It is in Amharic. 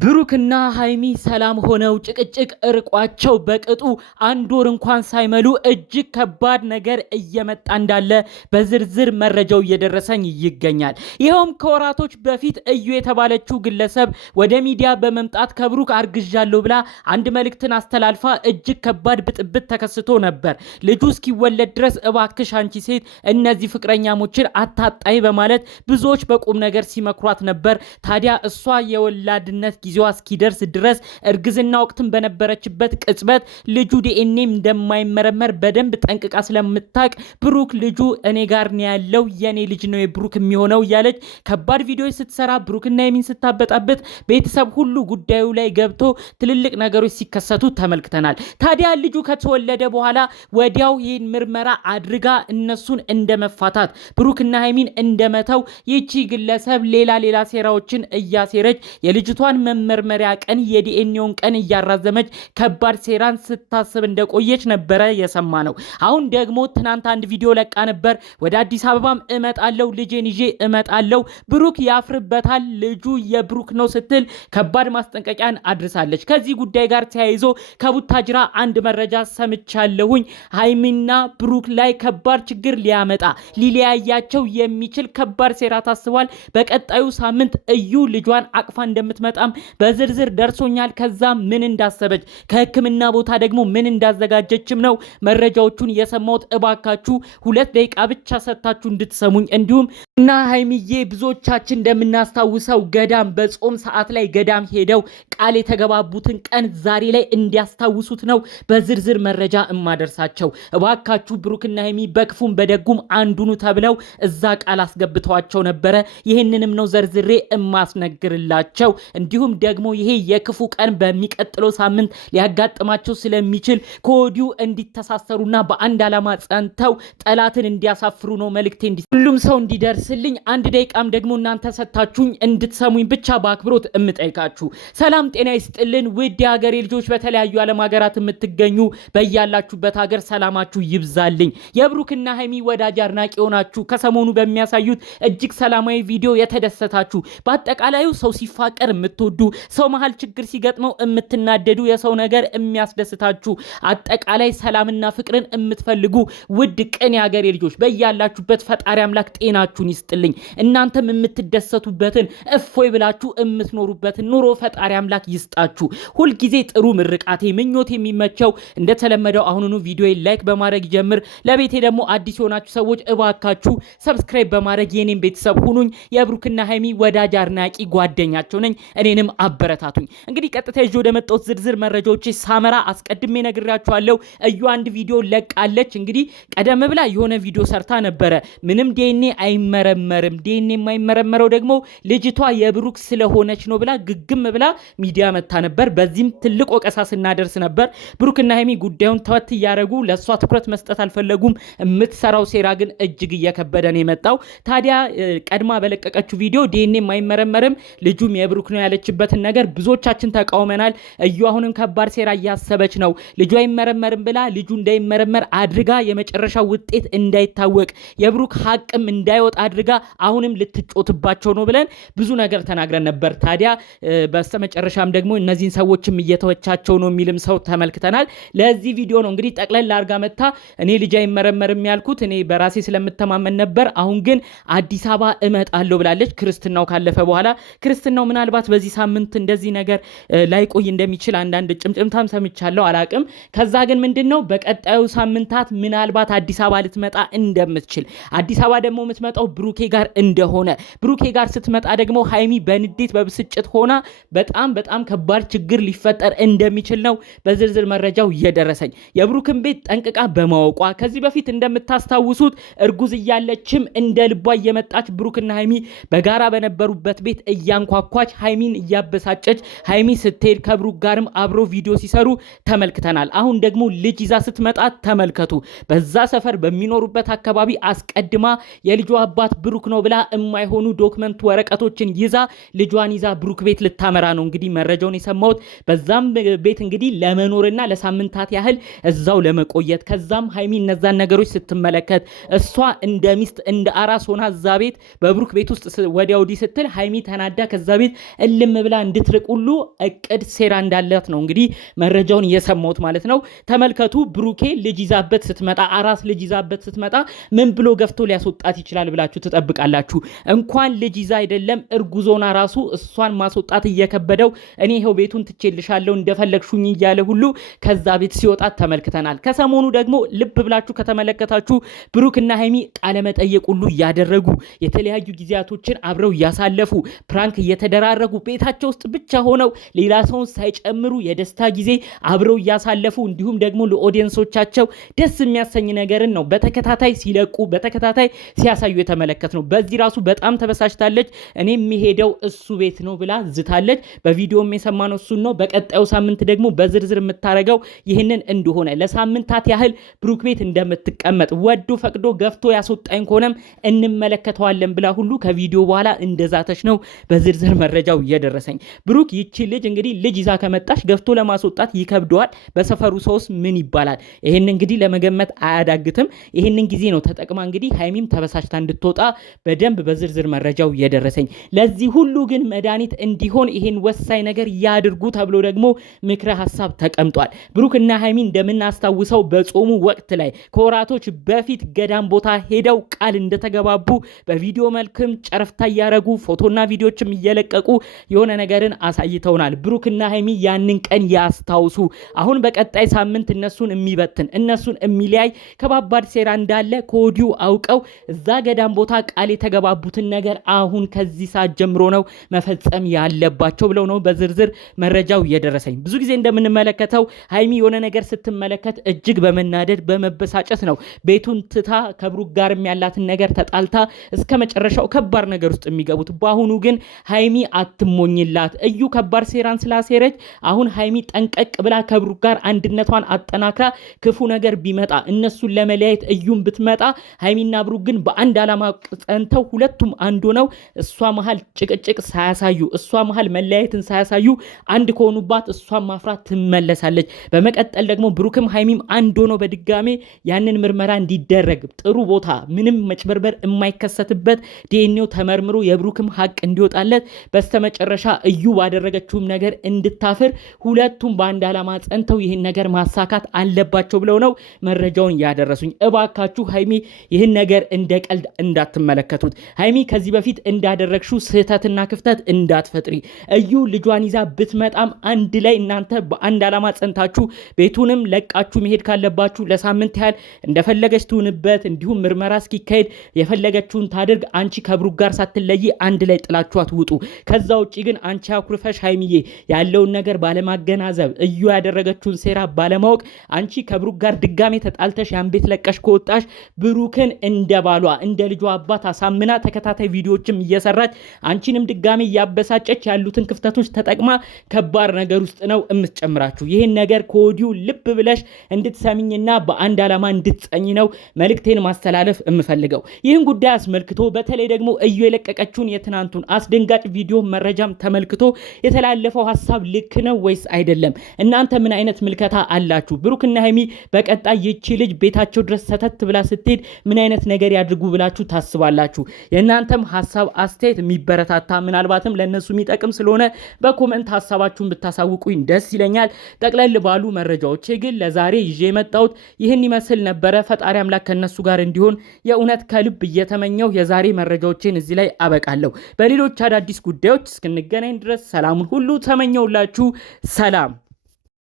ብሩክና ሃይሚ ሰላም ሆነው ጭቅጭቅ እርቋቸው በቅጡ አንድ ወር እንኳን ሳይመሉ እጅግ ከባድ ነገር እየመጣ እንዳለ በዝርዝር መረጃው እየደረሰኝ ይገኛል። ይኸውም ከወራቶች በፊት እዩ የተባለችው ግለሰብ ወደ ሚዲያ በመምጣት ከብሩክ አርግዣለሁ ብላ አንድ መልእክትን አስተላልፋ እጅግ ከባድ ብጥብጥ ተከስቶ ነበር። ልጁ እስኪወለድ ድረስ እባክሽ አንቺ ሴት እነዚህ ፍቅረኛሞችን አታጣይ በማለት ብዙዎች በቁም ነገር ሲመክሯት ነበር። ታዲያ እሷ የወላድነት ጊዜዋ እስኪደርስ ድረስ እርግዝና ወቅትን በነበረችበት ቅጽበት ልጁ ዲኤንኤ እንደማይመረመር በደንብ ጠንቅቃ ስለምታቅ ብሩክ ልጁ እኔ ጋር ነው ያለው የኔ ልጅ ነው የብሩክ የሚሆነው እያለች ከባድ ቪዲዮ ስትሰራ ብሩክና የሚን ስታበጣበት ቤተሰብ ሁሉ ጉዳዩ ላይ ገብቶ ትልልቅ ነገሮች ሲከሰቱ ተመልክተናል። ታዲያ ልጁ ከተወለደ በኋላ ወዲያው ይህን ምርመራ አድርጋ እነሱን እንደመፋታት ብሩክና ሃይሚን እንደመተው ይቺ ግለሰብ ሌላ ሴራዎችን እያሴረች የልጅቷን መመርመሪያ ቀን የዲኤንኤውን ቀን እያራዘመች ከባድ ሴራን ስታስብ እንደቆየች ነበረ የሰማ ነው። አሁን ደግሞ ትናንት አንድ ቪዲዮ ለቃ ነበር። ወደ አዲስ አበባም እመጣለሁ ልጄን ይዤ እመጣለሁ ብሩክ ያፍርበታል ልጁ የብሩክ ነው ስትል ከባድ ማስጠንቀቂያን አድርሳለች። ከዚህ ጉዳይ ጋር ተያይዞ ከቡታጅራ አንድ መረጃ ሰምቻለሁኝ። ሃይሚና ብሩክ ላይ ከባድ ችግር ሊያመጣ ሊለያያቸው የሚችል ከባድ ሴራ ታስቧል። በቀጣዩ ሳምንት እዩ ልጇን አቅፋ እንደምትመጣም በዝርዝር ደርሶኛል። ከዛ ምን እንዳሰበች ከህክምና ቦታ ደግሞ ምን እንዳዘጋጀችም ነው መረጃዎቹን የሰማሁት። እባካችሁ 2 ደቂቃ ብቻ ሰጣችሁ እንድትሰሙኝ። እንዲሁም እና ሃይሚዬ ብዙዎቻችን እንደምናስታውሰው ገዳም በጾም ሰዓት ላይ ገዳም ሄደው ቃል የተገባቡትን ቀን ዛሬ ላይ እንዲያስታውሱት ነው በዝርዝር መረጃ እማደርሳቸው። እባካችሁ ብሩክና ሃይሚ በክፉም በደጉም አንዱኑ ተብለው እዛ ቃል አስገብተዋቸው ነበረ። ይህንንም ነው ዘርዝሬ እማስነግርላቸው። እንዲሁም ደግሞ ይሄ የክፉ ቀን በሚቀጥለው ሳምንት ሊያጋጥማቸው ስለሚችል ከወዲሁ እንዲተሳሰሩና በአንድ ዓላማ ጸንተው ጠላትን እንዲያሳፍሩ ነው መልእክቴ ሁሉም ሰው እንዲደርስልኝ 1 ደቂቃም ደግሞ እናንተ ሰጣችሁኝ እንድትሰሙኝ ብቻ በአክብሮት እምጠይቃችሁ። ሰላም ጤና ይስጥልን ውድ የሀገሬ ልጆች፣ በተለያዩ ዓለም ሀገራት የምትገኙ በያላችሁበት ሀገር ሰላማችሁ ይብዛልኝ። የብሩክና ሃይሚ ወዳጅ አድናቂ ሆናችሁ ከሰሞኑ በሚያሳዩት እጅግ ሰላማዊ ቪዲዮ የተደሰታችሁ በአጠቃላዩ ሰው ሲፋቀር የምትወዱ ሰው መሃል ችግር ሲገጥመው የምትናደዱ የሰው ነገር የሚያስደስታችሁ አጠቃላይ ሰላምና ፍቅርን የምትፈልጉ ውድ ቅን የሀገሬ ልጆች በያላችሁበት ፈጣሪ አምላክ ጤናችሁን ይስጥልኝ። እናንተም የምትደሰቱበትን እፎይ ብላችሁ የምትኖሩበትን ኑሮ ፈጣሪ አምላክ ይስጣችሁ። ሁልጊዜ ጥሩ ምርቃቴ ምኞት የሚመቸው እንደተለመደው አሁኑኑ ቪዲዮ ላይክ በማድረግ ጀምር። ለቤቴ ደግሞ አዲስ የሆናችሁ ሰዎች እባካችሁ ሰብስክራይብ በማድረግ የኔን ቤተሰብ ሁኑኝ። የብሩክና ሃይሚ ወዳጅ አድናቂ ጓደኛቸው ነኝ። እኔንም አበረታቱኝ። እንግዲህ ቀጥታ ይዤ ወደ መጣሁት ዝርዝር መረጃዎች ሳመራ አስቀድሜ ነግራችኋለሁ። እዩ አንድ ቪዲዮ ለቃለች። እንግዲህ ቀደም ብላ የሆነ ቪዲዮ ሰርታ ነበረ። ምንም ዲኤንኤ አይመረመርም፣ ዲኤንኤ የማይመረመረው ደግሞ ልጅቷ የብሩክ ስለሆነች ነው ብላ ግግም ብላ ሚዲያ መታ ነበር። በዚህም ትልቅ ወቀሳ ስናደርስ ነበር። ብሩክና ሃይሚ ጉዳዩን ተወት እያደረጉ ለሷ ትኩረት መስጠት አልፈለጉም። የምትሰራው ሴራ ግን እጅግ እየከበደ ነው የመጣው። ታዲያ ቀድማ በለቀቀችው ቪዲዮ ዲኤንኤ የማይመረመርም ልጁም የብሩክ ነው ያለችበትን ነገር ብዙዎቻችን ተቃውመናል። እዩ አሁንም ከባድ ሴራ እያሰበች ነው። ልጁ አይመረመርም ብላ ልጁ እንዳይመረመር አድርጋ የመጨረሻው ውጤት እንዳይታወቅ የብሩክ ሀቅም እንዳይወጣ አድርጋ አሁንም ልትጮትባቸው ነው ብለን ብዙ ነገር ተናግረን ነበር። ታዲያ በስተመጨረሻም ደግሞ እነዚህን ሰዎችም እየተወቻቸው ነው የሚልም ሰው ተመልክተናል። ለዚህ ቪዲዮ ነው እንግዲህ ጠቅለል አድርጋ መታ እኔ ልጅ አይመረመርም ያልኩት እኔ በራሴ ስለምተማመን ነበር፣ አሁን ግን አዲስ አበባ እመጣለሁ ብላለች። ክርስትናው ካለፈ በኋላ ክርስትናው ምናልባት በዚህ ሳምንት እንደዚህ ነገር ላይቆይ እንደሚችል አንዳንድ ጭምጭምታም ሰምቻለሁ፣ አላቅም። ከዛ ግን ምንድነው በቀጣዩ ሳምንታት ምናልባት አዲስ አበባ ልትመጣ እንደምትችል፣ አዲስ አበባ ደግሞ የምትመጣው ብሩኬ ጋር እንደሆነ፣ ብሩኬ ጋር ስትመጣ ደግሞ ሃይሚ በንዴት በብስጭት ሆና በጣም ከባድ ችግር ሊፈጠር እንደሚችል ነው በዝርዝር መረጃው እየደረሰኝ። የብሩክን ቤት ጠንቅቃ በማወቋ ከዚህ በፊት እንደምታስታውሱት እርጉዝ እያለችም እንደ ልቧ እየመጣች ብሩክና ሃይሚ በጋራ በነበሩበት ቤት እያንኳኳች ሃይሚን እያበሳጨች ሃይሚ ስትሄድ ከብሩክ ጋርም አብሮ ቪዲዮ ሲሰሩ ተመልክተናል። አሁን ደግሞ ልጅ ይዛ ስትመጣ ተመልከቱ። በዛ ሰፈር በሚኖሩበት አካባቢ አስቀድማ የልጇ አባት ብሩክ ነው ብላ የማይሆኑ ዶክመንት ወረቀቶችን ይዛ ልጇን ይዛ ብሩክ ቤት ልታመራ ነው እንግዲህ መረጃውን የሰማሁት። በዛም ቤት እንግዲህ ለመኖርና ለሳምንታት ያህል እዛው ለመቆየት ከዛም ሃይሚ እነዛን ነገሮች ስትመለከት እሷ እንደ ሚስት እንደ አራስ ሆና እዛ ቤት በብሩክ ቤት ውስጥ ወዲያ ወዲህ ስትል ሃይሚ ተናዳ ከዛ ቤት እልም ብላ እንድትርቅ ሁሉ እቅድ ሴራ እንዳላት ነው እንግዲህ መረጃውን እየሰማሁት ማለት ነው። ተመልከቱ። ብሩኬ ልጅ ይዛበት ስትመጣ አራስ ልጅ ይዛበት ስትመጣ ምን ብሎ ገፍቶ ሊያስወጣት ይችላል ብላችሁ ትጠብቃላችሁ? እንኳን ልጅ ይዛ አይደለም እርጉዞና ራሱ እሷን ማስወጣት እየከበደው እኔ ይሄው ቤቱን ትቼልሻለሁ እንደፈለግሹኝ እያለ ሁሉ ከዛ ቤት ሲወጣት ተመልክተናል። ከሰሞኑ ደግሞ ልብ ብላችሁ ከተመለከታችሁ ብሩክና ሀይሚ ቃለመጠየቅ ሁሉ እያደረጉ የተለያዩ ጊዜያቶችን አብረው እያሳለፉ ፕራንክ እየተደራረጉ ቤታቸው ውስጥ ብቻ ሆነው ሌላ ሰውን ሳይጨምሩ የደስታ ጊዜ አብረው እያሳለፉ እንዲሁም ደግሞ ለኦዲየንሶቻቸው ደስ የሚያሰኝ ነገርን ነው በተከታታይ ሲለቁ በተከታታይ ሲያሳዩ የተመለከት ነው። በዚህ ራሱ በጣም ተበሳጭታለች። እኔ የሚሄደው እሱ ቤት ነው ብላ ዝታለች። በቪዲዮም የሰማነው እሱን ነው። በቀጣዩ ሳምንት ደግሞ በዝርዝር የምታረገው ይህንን እንደሆነ ለሳምንታት ያህል ብሩክ ቤት እንደምትቀመጥ ወዶ ፈቅዶ ገፍቶ ያስወጣኝ ከሆነም እንመለከተዋለን ብላ ሁሉ ከቪዲዮ በኋላ እንደዛተች ነው በዝርዝር መረጃው እየደረሰኝ። ብሩክ ይቺ ልጅ እንግዲህ ልጅ ይዛ ከመጣች ገፍቶ ለማስወጣት ይከብደዋል። በሰፈሩ ሰውስ ምን ይባላል? ይሄን እንግዲህ ለመገመት አያዳግትም። ይሄንን ጊዜ ነው ተጠቅማ እንግዲህ ሀይሚም ተበሳጭታ እንድትወጣ በደንብ በዝርዝር መረጃው እየደረሰኝ። ለዚህ ሁሉ ግን መድኃኒት እንዲሆን ይሄን ወሳኝ ነገር ያድርጉ ተብሎ ደግሞ ምክረ ሐሳብ ተቀምጧል። ብሩክና ሀይሚ እንደምናስታውሰው በጾሙ ወቅት ላይ ከወራቶች በፊት ገዳም ቦታ ሄደው ቃል እንደተገባቡ በቪዲዮ መልክም ጨረፍታ እያረጉ ፎቶና ቪዲዮችም እየለቀቁ የሆነ ነገርን አሳይተውናል። ብሩክና ሀይሚ ያንን ቀን ያስታውሱ። አሁን በቀጣይ ሳምንት እነሱን የሚበትን እነሱን የሚለያይ ከባባድ ሴራ እንዳለ ከወዲሁ አውቀው እዛ ገዳም ቦታ ቃል የተገባቡትን ነገር አሁን ከዚህ ሰዓት ጀምሮ ነው መፈጸም ያለባቸው ብለው ነው በዝርዝር መረጃው እየደረሰኝ። ብዙ ጊዜ እንደምንመለከተው ሀይሚ የሆነ ነገር ስትመለከት እጅግ በመናደድ በመበሳጨት ነው ቤቱን ትታ ከብሩክ ጋር ያላትን ነገር ተጣልታ እስከ መጨረሻው ከባድ ነገር ውስጥ የሚገቡት። በአሁኑ ግን ሀይሚ አትሞኝላት። እዩ ከባድ ሴራን ስላሴረች አሁን ሀይሚ ጠንቀቅ ብላ ከብሩክ ጋር አንድነቷን አጠናክራ ክፉ ነገር ቢመጣ እነሱን ለመለያየት እዩም ብትመጣ ሀይሚና ብሩክ ግን በአንድ ዓላማ ጸንተው ሁለቱም አንዱ ነው እሷ መሃል ጭቅጭቅ ሳያሳዩ እሷ መሃል መለያየትን ሳያሳዩ አንድ ከሆኑባት እሷን ማፍራት ትመለሳለች። በመቀጠል ደግሞ ብሩክም ሀይሚም አንድ ሆኖ በድጋሜ ያንን ምርመራ እንዲደረግ ጥሩ ቦታ ምንም መጭበርበር የማይከሰትበት ዲኤንኤው ተመርምሮ የብሩክም ሀቅ እንዲወጣለት በስተመጨረሻ እዩ ባደረገችውም ነገር እንድታፍር ሁለቱም በአንድ ዓላማ ጸንተው ይህን ነገር ማሳካት አለባቸው ብለው ነው መረጃውን ያደረሱኝ። እባካችሁ ሀይሚ ይህን ነገር እንደ ቀልድ እንዳትመለከቱት። ሀይሚ ከዚህ በፊት እንዳደረግሽው ስህተትና ክፍተት እንዳትፈጥሪ። እዩ ልጇን ይዛ ብትመጣም አንድ ላይ እናንተ በአንድ ዓላማ ጸንታችሁ ቤቱንም ለቃችሁ መሄድ ካለባችሁ ለሳምንት ያህል እንደፈለገች ትሁንበት፣ እንዲሁም ምርመራ እስኪካሄድ የፈለገችውን ታድርግ። አንቺ ከብሩክ ጋር ሳትለይ አንድ ላይ ጥላችኋት ውጡ። ከዛ ውጪ ግን አንቺ አኩርፈሽ ሀይሚዬ ያለውን ነገር ባለማገናዘብ እዩ ያደረገችውን ሴራ ባለማወቅ አንቺ ከብሩክ ጋር ድጋሜ ተጣልተሽ ያን ቤት ለቀሽ ከወጣሽ ብሩክን እንደ ባሏ እንደ ልጇ አባት አሳምና ተከታታይ ቪዲዮዎችም እየሰራች አንቺንም ድጋሜ እያበሳጨች ያሉትን ክፍተቶች ተጠቅማ ከባድ ነገር ውስጥ ነው የምትጨምራችሁ። ይህን ነገር ከወዲሁ ልብ ብለሽ እንድትሰሚኝና በአንድ ዓላማ እንድትጸኝ ነው መልእክቴን ማስተላለፍ የምፈልገው። ይህን ጉዳይ አስመልክቶ በተለይ ደግሞ እዩ የለቀቀችውን የትናንቱን አስደንጋጭ ቪዲዮ መረጃም ተመልክቶ የተላለፈው ሐሳብ ልክ ነው ወይስ አይደለም? እናንተ ምን አይነት ምልከታ አላችሁ? ብሩክና ሀይሚ በቀጣይ ይቺ ልጅ ቤታቸው ድረስ ሰተት ብላ ስትሄድ ምን አይነት ነገር ያድርጉ ብላችሁ ታስባላችሁ? የእናንተም ሐሳብ አስተያየት የሚበረታታ ምናልባትም ለነሱ የሚጠቅም ስለሆነ በኮመንት ሐሳባችሁን ብታሳውቁኝ ደስ ይለኛል። ጠቅለል ባሉ መረጃዎች ግን ለዛሬ ይዤ የመጣሁት ይህን ይመስል ነበረ። ፈጣሪ አምላክ ከነሱ ጋር እንዲሆን የእውነት ከልብ እየተመኘው የዛሬ መረጃዎችን እዚህ ላይ አበቃለሁ። በሌሎች አዳዲስ ጉዳዮች እስክንገናኝ ድረስ ሰላሙን ሁሉ ተመኘውላችሁ። ሰላም።